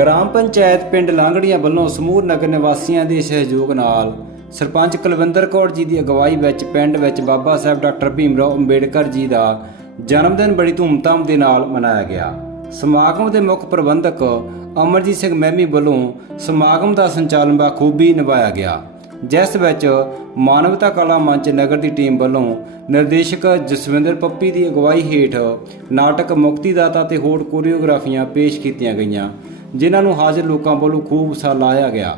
Gram panchayat ਪਿੰਡ ਲਾਂਗੜੀਆਂ ਵੱਲੋਂ ਸਮੂਹ ਨਗਰ ਨਿਵਾਸੀਆਂ ਦੇ ਸਹਿਯੋਗ ਨਾਲ ਸਰਪੰਚ ਕੁਲਵਿੰਦਰ ਕੌਰ ਜੀ ਦੀ ਅਗਵਾਈ ਵਿੱਚ ਪਿੰਡ ਵਿੱਚ ਬਾਬਾ ਸਾਹਿਬ ਡਾਕਟਰ ਭੀਮ ਰਾਓ ਅੰਬੇਡਕਰ ਜੀ ਦਾ ਜਨਮ ਦਿਨ ਬੜੀ ਧੂਮਧਾਮ ਦੇ ਨਾਲ ਮਨਾਇਆ ਗਿਆ। ਸਮਾਗਮ ਦੇ ਮੁੱਖ ਪ੍ਰਬੰਧਕ ਅਮਰਜੀਤ ਸਿੰਘ ਮਹਿਮੀ ਵੱਲੋਂ ਸਮਾਗਮ ਦਾ ਸੰਚਾਲਨ ਬਾਖੂਬੀ ਨਿਭਾਇਆ ਗਿਆ। ਜਿਸ ਵਿੱਚ ਮਾਨਵਤਾ ਕਲਾ ਮੰਚ ਨਗਰ ਦੀ ਟੀਮ ਵੱਲੋਂ ਨਿਰਦੇਸ਼ਕ ਜਸਵਿੰਦਰ ਪੱਪੀ ਦੀ ਅਗਵਾਈ ਹੇਠ ਨਾਟਕ ਮੁਕਤੀਦਾਤਾ ਤੇ ਹੋਰ ਕੋਰੀਓਗ੍ਰਾਫੀਆਂ ਪੇਸ਼ ਕੀਤੀਆਂ ਗਈਆਂ। ਜਿਨ੍ਹਾਂ ਨੂੰ ਹਾਜ਼ਰ ਲੋਕਾਂ ਵੱਲੋਂ ਖੂਬ ਸਰਾਹਿਆ ਗਿਆ।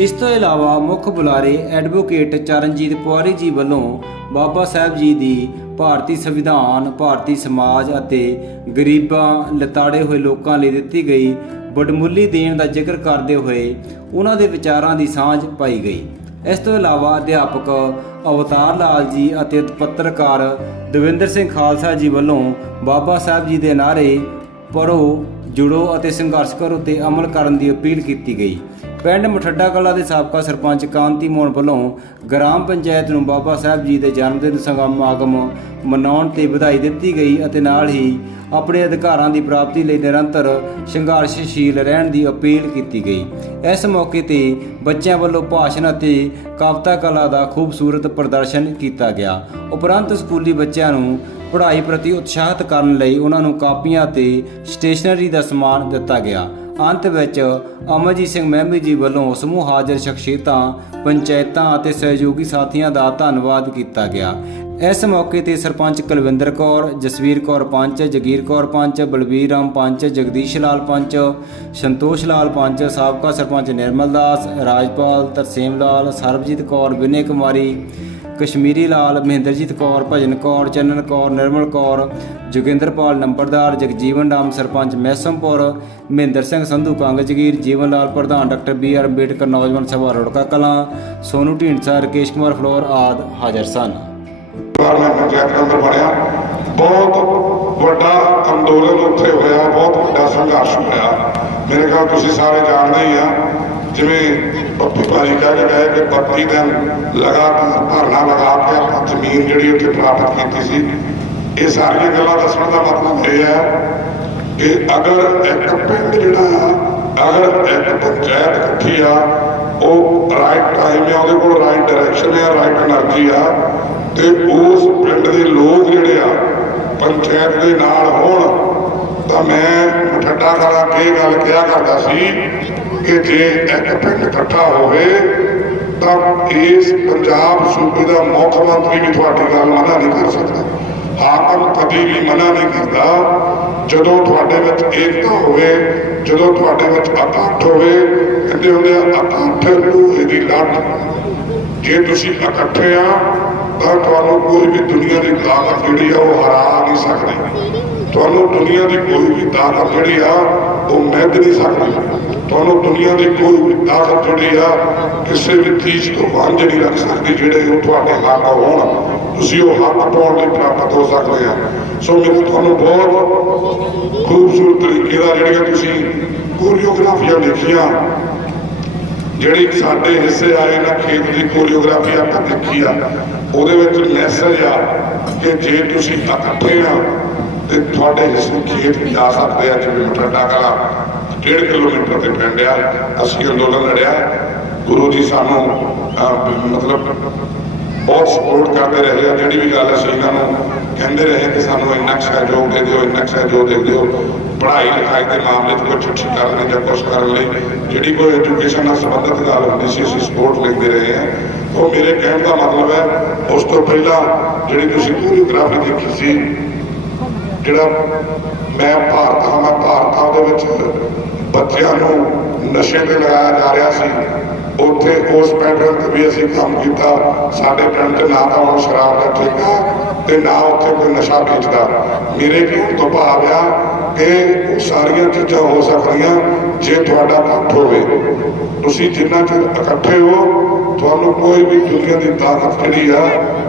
ਇਸ ਤੋਂ ਇਲਾਵਾ ਮੁੱਖ ਬੁਲਾਰੇ ਐਡਵੋਕੇਟ ਚਰਨਜੀਤ ਪੁਆਰੀ ਜੀ ਵੱਲੋਂ ਬਾਬਾ ਸਾਹਿਬ ਜੀ ਦੀ ਭਾਰਤੀ ਸੰਵਿਧਾਨ, ਭਾਰਤੀ ਸਮਾਜ ਅਤੇ ਗਰੀਬਾਂ ਲਤਾੜੇ ਹੋਏ ਲੋਕਾਂ ਲਈ ਦਿੱਤੀ ਗਈ ਵਡਮੁੱਲੀ ਦੇਣ ਦਾ ਜ਼ਿਕਰ ਕਰਦੇ ਹੋਏ ਉਹਨਾਂ ਦੇ ਵਿਚਾਰਾਂ ਦੀ ਸਾਂਝ ਪਾਈ ਗਈ। ਇਸ ਤੋਂ ਇਲਾਵਾ ਅਧਿਆਪਕ ਅਵਤਾਰ ਲਾਲ ਜੀ ਅਤੇ ਪੱਤਰਕਾਰ ਦਵਿੰਦਰ ਸਿੰਘ ਖਾਲਸਾ ਜੀ ਵੱਲੋਂ ਬਾਬਾ ਸਾਹਿਬ ਜੀ ਦੇ ਨਾਰੇ ਪੜੋ ਜੁੜੋ ਅਤੇ ਸੰਘਰਸ਼ ਕਰੋ ਤੇ ਅਮਲ ਕਰਨ ਦੀ ਅਪੀਲ ਕੀਤੀ ਗਈ। ਪਿੰਡ ਮਠੱਡਾ ਕਲਾ ਦੇ ਸਾਬਕਾ ਸਰਪੰਚ ਕਾਂਤੀ ਮੋਹਨ ਵੱਲੋਂ ਗ੍ਰਾਮ ਪੰਚਾਇਤ ਨੂੰ ਬਾਬਾ ਸਾਹਿਬ ਜੀ ਦੇ ਜਨਮ ਦਿਨ ਸਮਾਗਮ ਮਨਾਉਣ ਤੇ ਵਧਾਈ ਦਿੱਤੀ ਗਈ ਅਤੇ ਨਾਲ ਹੀ ਆਪਣੇ ਅਧਿਕਾਰਾਂ ਦੀ ਪ੍ਰਾਪਤੀ ਲਈ ਨਿਰੰਤਰ ਸੰਘਰਸ਼ਸ਼ੀਲ ਰਹਿਣ ਦੀ ਅਪੀਲ ਕੀਤੀ ਗਈ। ਇਸ ਮੌਕੇ ਤੇ ਬੱਚਿਆਂ ਵੱਲੋਂ ਭਾਸ਼ਣ ਅਤੇ ਕਵਿਤਾ ਕਲਾ ਦਾ ਖੂਬਸੂਰਤ ਪ੍ਰਦਰਸ਼ਨ ਕੀਤਾ ਗਿਆ। ਉਪਰੰਤ ਸਕੂਲੀ ਬੱਚਿਆਂ ਨੂੰ ਪੜ੍ਹਾਈ ਪ੍ਰਤੀ ਉਤਸ਼ਾਹਿਤ ਕਰਨ ਲਈ ਉਹਨਾਂ ਨੂੰ ਕਾਪੀਆਂ ਤੇ ਸਟੇਸ਼ਨਰੀ ਦਾ ਸਮਾਨ ਦਿੱਤਾ ਗਿਆ। ਅੰਤ ਵਿੱਚ ਅਮਰਜੀਤ ਸਿੰਘ ਮਹਿਮੀ ਜੀ ਵੱਲੋਂ ਸਮੂਹ ਹਾਜ਼ਰ ਸ਼ਖਸੀਅਤਾਂ, ਪੰਚਾਇਤਾਂ ਅਤੇ ਸਹਿਯੋਗੀ ਸਾਥੀਆਂ ਦਾ ਧੰਨਵਾਦ ਕੀਤਾ ਗਿਆ। ਇਸ ਮੌਕੇ ਤੇ ਸਰਪੰਚ ਕੁਲਵਿੰਦਰ ਕੌਰ, ਜਸਵੀਰ ਕੌਰ ਪੰਚ, ਜਗੀਰ ਕੌਰ ਪੰਚ, ਬਲਬੀਰ ਰਾਮ ਪੰਚ, ਜਗਦੀਸ਼ ਲਾਲ ਪੰਚ, ਸੰਤੋਸ਼ ਲਾਲ ਪੰਚ, ਸਾਬਕਾ ਸਰਪੰਚ ਨਿਰਮਲ ਦਾਸ, ਰਾਜਪਾਲ ਤਰਸੇਮ ਲਾਲ, ਸਰਬਜੀਤ ਕੌਰ, ਵਿਨੇ ਕੁਮਾਰੀ ਕਸ਼ਮੀਰੀ ਲਾਲ, ਮਹਿੰਦਰਜੀਤ ਕੌਰ, ਭਜਨ ਕੌਰ, ਚੰਨਨ ਕੌਰ, ਨਿਰਮਲ ਕੌਰ, ਜੋਗਿੰਦਰਪਾਲ ਨੰਬਰਦਾਰ, ਜਗਜੀਵਨ ਰਾਮ ਸਰਪੰਚ ਮਹਿਸਮਪੁਰ ਮਹਿੰਦਰ ਸਿੰਘ ਸੰਧੂ ਕੰਗ ਜਗੀਰ ਜੀਵਨ ਲਾਲ ਪ੍ਰਧਾਨ ਡਾਕਟਰ ਬੀ ਆਰ ਅੰਬੇਡਕਰ, ਨੌਜਵਾਨ ਸਭਾ ਰੋੜਕਾ ਕਲਾਂ, ਸੋਨੂ ਢੀਂਡਸਾ, ਰਕੇਸ਼ ਕੁਮਾਰ ਫਲੋਰ ਆਦ ਹਾਜ਼ਰ ਸਨ। ਮੈਂ ਪੰਚਾਇਤ ਮੈਂਬਰ ਬਣਿਆ ਬਹੁਤ ਵੱਡਾ ਅੰਦੋਲਨ ਉੱਥੇ ਹੋਇਆ, ਬਹੁਤ ਵੱਡਾ ਸੰਘਰਸ਼ ਹੋਇਆ। ਮੇਰੇ ਖਿਆਲ ਤੁਸੀਂ ਸਾਰੇ ਜਾਣਦੇ ਹੀ ਆ ਜਿਵੇਂ ਉੱਥੇ ਭਾਜੀ ਕਹਿ ਗਏ ਕਿ ਬੱਤੀ ਦਿਨ ਲਗਾਤਾਰ ਧਰਨਾ ਲਗਾ ਕੇ ਆਪਾਂ ਜ਼ਮੀਨ ਜਿਹੜੀ ਉੱਥੇ ਪ੍ਰਾਪਤ ਕੀਤੀ ਸੀ, ਇਹ ਸਾਰੀਆਂ ਗੱਲਾਂ ਦੱਸਣ ਦਾ ਮਤਲਬ ਇਹ ਹੈ ਕਿ ਅਗਰ ਇੱਕ ਪਿੰਡ ਜਿਹੜਾ, ਅਗਰ ਇੱਕ ਪੰਚਾਇਤ ਇਕੱਠੀ ਆ, ਉਹ ਰਾਈਟ ਟਾਈਮ ਹੈ ਉਹਦੇ ਕੋਲ ਰਾਈਟ ਡਾਇਰੈਕਸ਼ਨ ਹੈ ਰਾਈਟ એનર્ਜੀ ਆ, ਤੇ ਉਸ ਪਿੰਡ ਦੇ ਲੋਕ ਜਿਹੜੇ ਆ, ਪੰਚਾਇਤ ਦੇ ਨਾਲ ਹੋਣ, ਤਾਂ ਮੈਂ ਠੱਡਾ ਕਰਾ ਇਹ ਗੱਲ ਕਿਹਾ ਕਰਦਾ ਸੀ ਕਿ ਜੇ ਇੱਕ ਪਿੰਡ ਇਕੱਠਾ ਹੋਵੇ, ਤਾਂ ਇਸ ਪੰਜਾਬ ਸੂਬੇ ਦਾ ਮੁੱਖ ਮੰਤਰੀ ਵੀ ਤੁਹਾਡੀ ਗੱਲ ਮਨਾ ਨਹੀਂ ਕਰ ਸਕਦਾ। ਹਾਕਮ ਕਦੀ ਵੀ ਮਨਾ ਨਹੀਂ ਕਰਦਾ। ਜਦੋਂ ਤੁਹਾਡੇ ਵਿੱਚ ਏਕਤਾ ਹੋਵੇ, ਜਦੋਂ ਤੁਹਾਡੇ ਵਿੱਚ ਇਕੱਠ ਹੋਵੇ, ਕਹਿੰਦੇ ਹੁੰਦੇ ਆ ਇਕੱਠ ਲੋਹੇ ਦੀ ਲੱਟ। ਜੇ ਤੁਸੀਂ ਇਕੱਠੇ ਆ, ਤਾਂ ਤੁਹਾਨੂੰ ਕੋਈ ਵੀ ਦੁਨੀਆ ਦੀ ਤਾਕਤ ਜਿਹੜੀ ਆ ਉਹ ਹਰਾ ਨਹੀਂ ਸਕਦੀ। ਤੁਹਾਨੂੰ ਦੁਨੀਆ ਦੀ ਕੋਈ ਵੀ ਤਾਕਤ ਜਿਹੜੀ ਆ, ਉਹ ਮਿੱਧ ਨਹੀਂ ਸਕਦੀ। ਤੁਹਾਨੂੰ ਦੁਨੀਆ ਦੀ ਕੋਈ ਵੀ ਤਾਕਤ ਜਿਹੜੀ ਆ, ਕਿਸੇ ਵੀ ਚੀਜ਼ ਤੋਂ ਵਾਂਝ ਨਹੀਂ ਰੱਖ ਸਕਦੀ, ਜਿਹੜੇ ਉਹ ਤੁਹਾਡੇ ਹੱਕ ਹੋਣ ਤੁਸੀਂ ਉਹ ਹੱਕ ਪਾਉਣ ਲਈ ਪ੍ਰਾਪਤ ਹੋ ਸਕਦੇ ਆ। ਸੋ ਮੈਨੂੰ ਤੁਹਾਨੂੰ ਬਹੁਤ ਖੂਬਸੂਰਤ ਤਰੀਕੇ ਦਾ ਜਿਹੜੀਆਂ ਤੁਸੀਂ ਕੋਰੀਓਗ੍ਰਾਫੀਆਂ ਦੇਖੀਆਂ, ਜਿਹੜੀ ਸਾਡੇ ਹਿੱਸੇ ਆਏ ਨਾ ਖੇਤ ਦੀ ਕੋਰੀਓਗ੍ਰਾਫੀ ਆਪਾਂ ਦੇਖੀ ਆ, ਉਹਦੇ ਵਿੱਚ ਮੈਸੇਜ ਆ ਕਿ ਜੇ ਤੁਸੀਂ ਇਕੱਠੇ ਆ ਤੇ ਤੁਹਾਡੇ ਹਿੱਸੇ ਖੇਤ ਵੀ ਜਾ ਸਕਦੇ ਆ, ਜਿਵੇਂ ਮਠੱਡਾ ਕਲਾ 1.5 ਕਿਲੋਮੀਟਰ ਤੇ ਪਿੰਡ ਆ, ਅਸੀਂ ਅੰਦੋਲਨ ਲੜਿਆ। ਗੁਰੂ ਜੀ ਸਾਨੂੰ ਮਤਲਬ ਬਹੁਤ ਸਪੋਰਟ ਕਰਦੇ ਰਹੇ ਆ। ਜਿਹੜੀ ਵੀ ਗੱਲ ਅਸੀਂ ਇਹਨਾਂ ਨੂੰ ਕਹਿੰਦੇ ਰਹੇ ਕਿ ਸਾਨੂੰ ਇੰਨਾ ਸਹਿਯੋਗ ਦੇ ਦਿਓ, ਇੰਨਾ ਕੁ ਸਹਿਯੋਗ ਦੇ ਦਿਓ। ਪੜ੍ਹਾਈ ਲਿਖਾਈ ਦੇ ਮਾਮਲੇ 'ਚ ਕੋਈ ਚਿੱਠੀ ਕਰਨ ਜਾਂ ਕੁਛ ਕਰਨ ਲਈ, ਜਿਹੜੀ ਕੋਈ ਐਜੂਕੇਸ਼ਨ ਨਾਲ ਸੰਬੰਧਿਤ ਗੱਲ ਹੁੰਦੀ ਸੀ, ਅਸੀਂ ਸਪੋਰਟ ਲੈਂਦੇ ਰਹੇ ਆ। ਉਹ ਮੇਰੇ ਕਹਿਣ ਦਾ ਮਤਲਬ ਹੈ, ਉਸ ਤੋਂ ਪਹਿਲਾਂ ਜਿਹੜੀ ਤੁਸੀਂ ਪੂਰੀ ਕੋਰੀਓਗ੍ਰਾਫੀ ਦੇਖੀ ਸੀ ਜਿਹੜਾ ਮੈਂ ਭਾਰਤ ਹਾਂ, ਮੈਂ ਭਾਰਤ ਹਾਂ ਉਹਦੇ ਵਿੱਚ ਬੱਚਿਆਂ ਨੂੰ ਨਸ਼ੇ ਤੇ ਲਗਾਇਆ ਜਾ ਰਿਹਾ ਸੀ। ਉੱਥੇ ਉਸ ਪੈਟਰਨ ਤੇ ਵੀ ਅਸੀਂ ਕੰਮ ਕੀਤਾ। ਸਾਡੇ ਪਿੰਡ 'ਚ ਨਾ ਤਾਂ ਹੁਣ ਸ਼ਰਾਬ ਦਾ ਠੇਕਾ ਤੇ ਨਾ ਉੱਥੇ ਕੋਈ ਨਸ਼ਾ ਵੇਚਦਾ। ਮੇਰੇ ਕਹਿਣ ਤੋਂ ਭਾਵ ਆ ਕਿ ਉਹ ਸਾਰੀਆਂ ਚੀਜ਼ਾਂ ਹੋ ਸਕਦੀਆਂ ਜੇ ਤੁਹਾਡਾ ਇਕੱਠ ਹੋਵੇ। ਤੁਸੀਂ ਜਿੰਨਾ ਚਿਰ ਇਕੱਠੇ ਹੋ, ਤੁਹਾਨੂੰ ਕੋਈ ਵੀ ਦੁਨੀਆ ਦੀ ਤਾਕਤ ਜਿਹੜੀ ਆ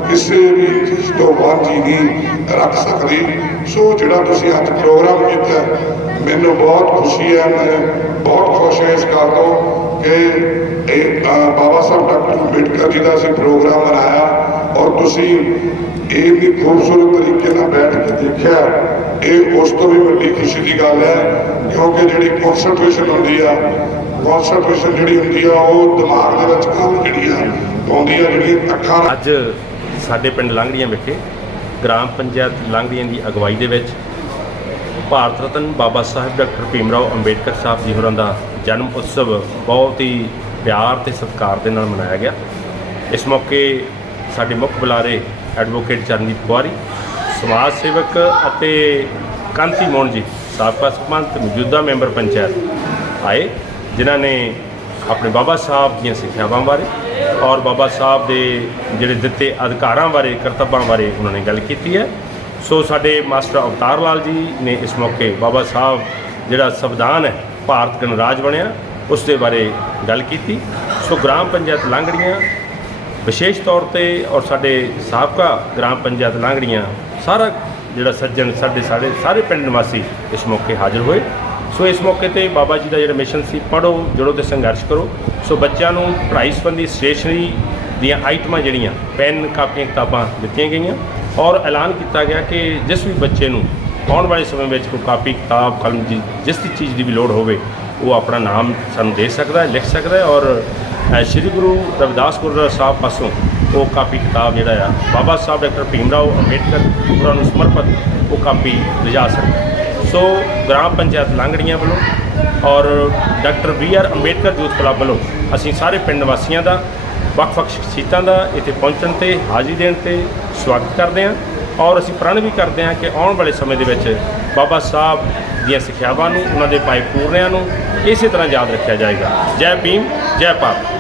ਕਿਸੇ ਵੀ ਚੀਜ਼ ਤੋਂ ਵਾਂਝੀ ਨਹੀਂ ਰੱਖ ਸਕਦੀ। ਸੋ ਜਿਹੜਾ ਤੁਸੀਂ ਅੱਜ ਪ੍ਰੋਗਰਾਮ ਕੀਤਾ, ਮੈਨੂੰ ਬਹੁਤ ਖੁਸ਼ੀ ਹੈ, ਮੈਂ ਬਹੁਤ ਖੁਸ਼ ਹਾਂ ਇਸ ਗੱਲ ਤੋਂ ਕਿ ਇਹ ਬਾਬਾ ਸਾਹਿਬ ਡਾਕਟਰ ਅੰਬੇਡਕਰ ਜੀ ਦਾ ਅਸੀਂ ਪ੍ਰੋਗਰਾਮ ਮਨਾਇਆ ਔਰ ਤੁਸੀਂ ਇਹ ਵੀ ਖੂਬਸੂਰਤ ਤਰੀਕੇ ਨਾਲ ਬੈਠ ਕੇ ਦੇਖਿਆ। ਇਹ ਉਸ ਤੋਂ ਵੀ ਵੱਡੀ ਖੁਸ਼ੀ ਦੀ ਗੱਲ ਹੈ, ਕਿਉਂਕਿ ਜਿਹੜੀ ਕਨਸੈਂਟ੍ਰੇਸ਼ਨ ਹੁੰਦੀ ਆ ਕਨਸੈਂਟ੍ਰੇਸ਼ਨ ਜਿਹੜੀ ਹੁੰਦੀ ਆ, ਉਹ ਦਿਮਾਗ ਦੇ ਵਿੱਚ ਕੰਮ ਜਿਹੜੀ ਆ ਪਾਉਂਦੀ ਆ ਜਿਹੜੀ ਅੱਖਾਂ ਅੱਜ ਸਾਡੇ ਪਿੰਡ ਲਾਂਗੜੀਆਂ ਵਿਖੇ ਗ੍ਰਾਮ ਪੰਚਾਇਤ ਲਾਂਗੜੀਆਂ ਦੀ ਅਗਵਾਈ ਦੇ ਵਿੱਚ ਭਾਰਤ ਰਤਨ ਬਾਬਾ ਸਾਹਿਬ ਡਾਕਟਰ ਭੀਮ ਰਾਓ ਅੰਬੇਡਕਰ ਸਾਹਿਬ ਜੀ ਹੋਰਾਂ ਦਾ ਜਨਮ ਉਤਸਵ ਬਹੁਤ ਹੀ ਪਿਆਰ ਤੇ ਸਤਿਕਾਰ ਦੇ ਨਾਲ ਮਨਾਇਆ ਗਿਆ। ਇਸ ਮੌਕੇ ਸਾਡੇ ਮੁੱਖ ਬੁਲਾਰੇ ਐਡਵੋਕੇਟ ਚਰਨਜੀਤ ਕੁਆਰੀ ਸਮਾਜ ਸੇਵਕ ਅਤੇ ਕਾਂਤੀ ਮੋਹਨ ਜੀ, ਸਾਬਕਾ ਸਰਪੰਚ ਮੌਜੂਦਾ ਮੈਂਬਰ ਪੰਚਾਇਤ ਆਏ, ਜਿਨ੍ਹਾਂ ਨੇ ਆਪਣੇ ਬਾਬਾ ਸਾਹਿਬ ਦੀਆਂ ਸਿੱਖਿਆਵਾਂ ਬਾਰੇ ਔਰ ਬਾਬਾ ਸਾਹਿਬ ਦੇ ਜਿਹੜੇ ਦਿੱਤੇ ਅਧਿਕਾਰਾਂ ਬਾਰੇ ਕਰਤੱਵਾਂ ਬਾਰੇ ਉਹਨਾਂ ਨੇ ਗੱਲ ਕੀਤੀ ਹੈ। ਸੋ ਸਾਡੇ ਮਾਸਟਰ ਅਵਤਾਰ ਲਾਲ ਜੀ ਨੇ ਇਸ ਮੌਕੇ ਬਾਬਾ ਸਾਹਿਬ ਜਿਹੜਾ ਸੰਵਿਧਾਨ ਹੈ, ਭਾਰਤ ਗਣਰਾਜ ਬਣਿਆ, ਉਸ ਦੇ ਬਾਰੇ ਗੱਲ ਕੀਤੀ। ਸੋ ਗ੍ਰਾਮ ਪੰਚਾਇਤ ਲਾਂਗੜੀਆਂ ਵਿਸ਼ੇਸ਼ ਤੌਰ ਤੇ ਔਰ ਸਾਡੇ ਸਾਬਕਾ ਗ੍ਰਾਮ ਪੰਚਾਇਤ ਲਾਂਗੜੀਆਂ ਸਾਰਾ ਜਿਹੜਾ ਸੱਜਣ ਸਾਡੇ ਸਾਡੇ ਸਾਰੇ ਪਿੰਡ ਨਿਵਾਸੀ ਇਸ ਮੌਕੇ ਹਾਜ਼ਰ ਹੋਏ। ਸੋ ਇਸ ਮੌਕੇ ਤੇ ਬਾਬਾ ਜੀ ਦਾ ਜਿਹੜਾ ਮਿਸ਼ਨ ਸੀ ਪੜੋ ਜੁੜੋ ਤੇ ਸੰਘਰਸ਼ ਕਰੋ। ਸੋ ਬੱਚਿਆਂ ਨੂੰ ਪੜ੍ਹਾਈ ਸੰਬੰਧੀ ਸਟੇਸ਼ਨਰੀ ਦੀਆਂ ਆਈਟਮਾਂ ਜਿਹੜੀਆਂ, ਪੈਨ, ਕਾਪੀਆਂ, ਕਿਤਾਬਾਂ ਦਿੱਤੀਆਂ ਗਈਆਂ ਔਰ ਐਲਾਨ ਕੀਤਾ ਗਿਆ ਕਿ ਜਿਸ ਵੀ ਬੱਚੇ ਨੂੰ ਆਉਣ ਵਾਲੇ ਸਮੇਂ ਵਿੱਚ ਕੋਈ ਕਾਪੀ, ਕਿਤਾਬ, ਕਲਮ ਜਿਸ ਦੀ ਚੀਜ਼ ਦੀ ਵੀ ਲੋੜ ਹੋਵੇ, ਉਹ ਆਪਣਾ ਨਾਮ ਸਾਨੂੰ ਦੇ ਸਕਦਾ ਹੈ, ਲਿਖ ਸਕਦਾ ਹੈ ਔਰ ਸ਼੍ਰੀ ਗੁਰੂ ਰਵਿਦਾਸ ਗੁਰਦੁਆਰਾ ਸਾਹਿਬ ਪਾਸੋਂ ਉਹ ਕਾਪੀ, ਕਿਤਾਬ ਜਿਹੜਾ ਆ, ਬਾਬਾ ਸਾਹਿਬ ਡਾਕਟਰ ਭੀਮ ਰਾਓ ਅੰਬੇਡਕਰ ਹੋਰਾਂ ਨੂੰ ਸਮਰਪਿਤ ਉਹ ਕਾਪੀ ਲਿਜਾ ਸਕਦਾ ਸੋ ਗ੍ਰਾਮ ਪੰਚਾਇਤ ਲਾਂਗੜੀਆਂ ਵੱਲੋਂ ਔਰ doctor B R Ambedkar youth club ਵੱਲੋਂ ਅਸੀਂ ਸਾਰੇ ਪਿੰਡ ਵਾਸੀਆਂ ਦਾ, ਵੱਖ-ਵੱਖ ਸ਼ਖਸੀਅਤਾਂ ਦਾ ਇੱਥੇ ਪਹੁੰਚਣ ਤੇ, ਹਾਜ਼ਰੀ ਦੇਣ ਤੇ ਸਵਾਗਤ ਕਰਦੇ ਹਾਂ ਔਰ ਅਸੀਂ ਪ੍ਰਣ ਵੀ ਕਰਦੇ ਹਾਂ ਕਿ ਆਉਣ ਵਾਲੇ ਸਮੇਂ ਦੇ ਵਿੱਚ ਬਾਬਾ ਸਾਹਿਬ ਦੀਆਂ ਸਿੱਖਿਆਵਾਂ ਨੂੰ, ਉਹਨਾਂ ਦੇ ਭਾਈ ਪੂਰਨਿਆਂ ਨੂੰ ਇਸੇ ਤਰ੍ਹਾਂ ਯਾਦ ਰੱਖਿਆ ਜਾਏਗਾ। ਜੈ ਭੀਮ, ਜੈ ਭਾਰਤ।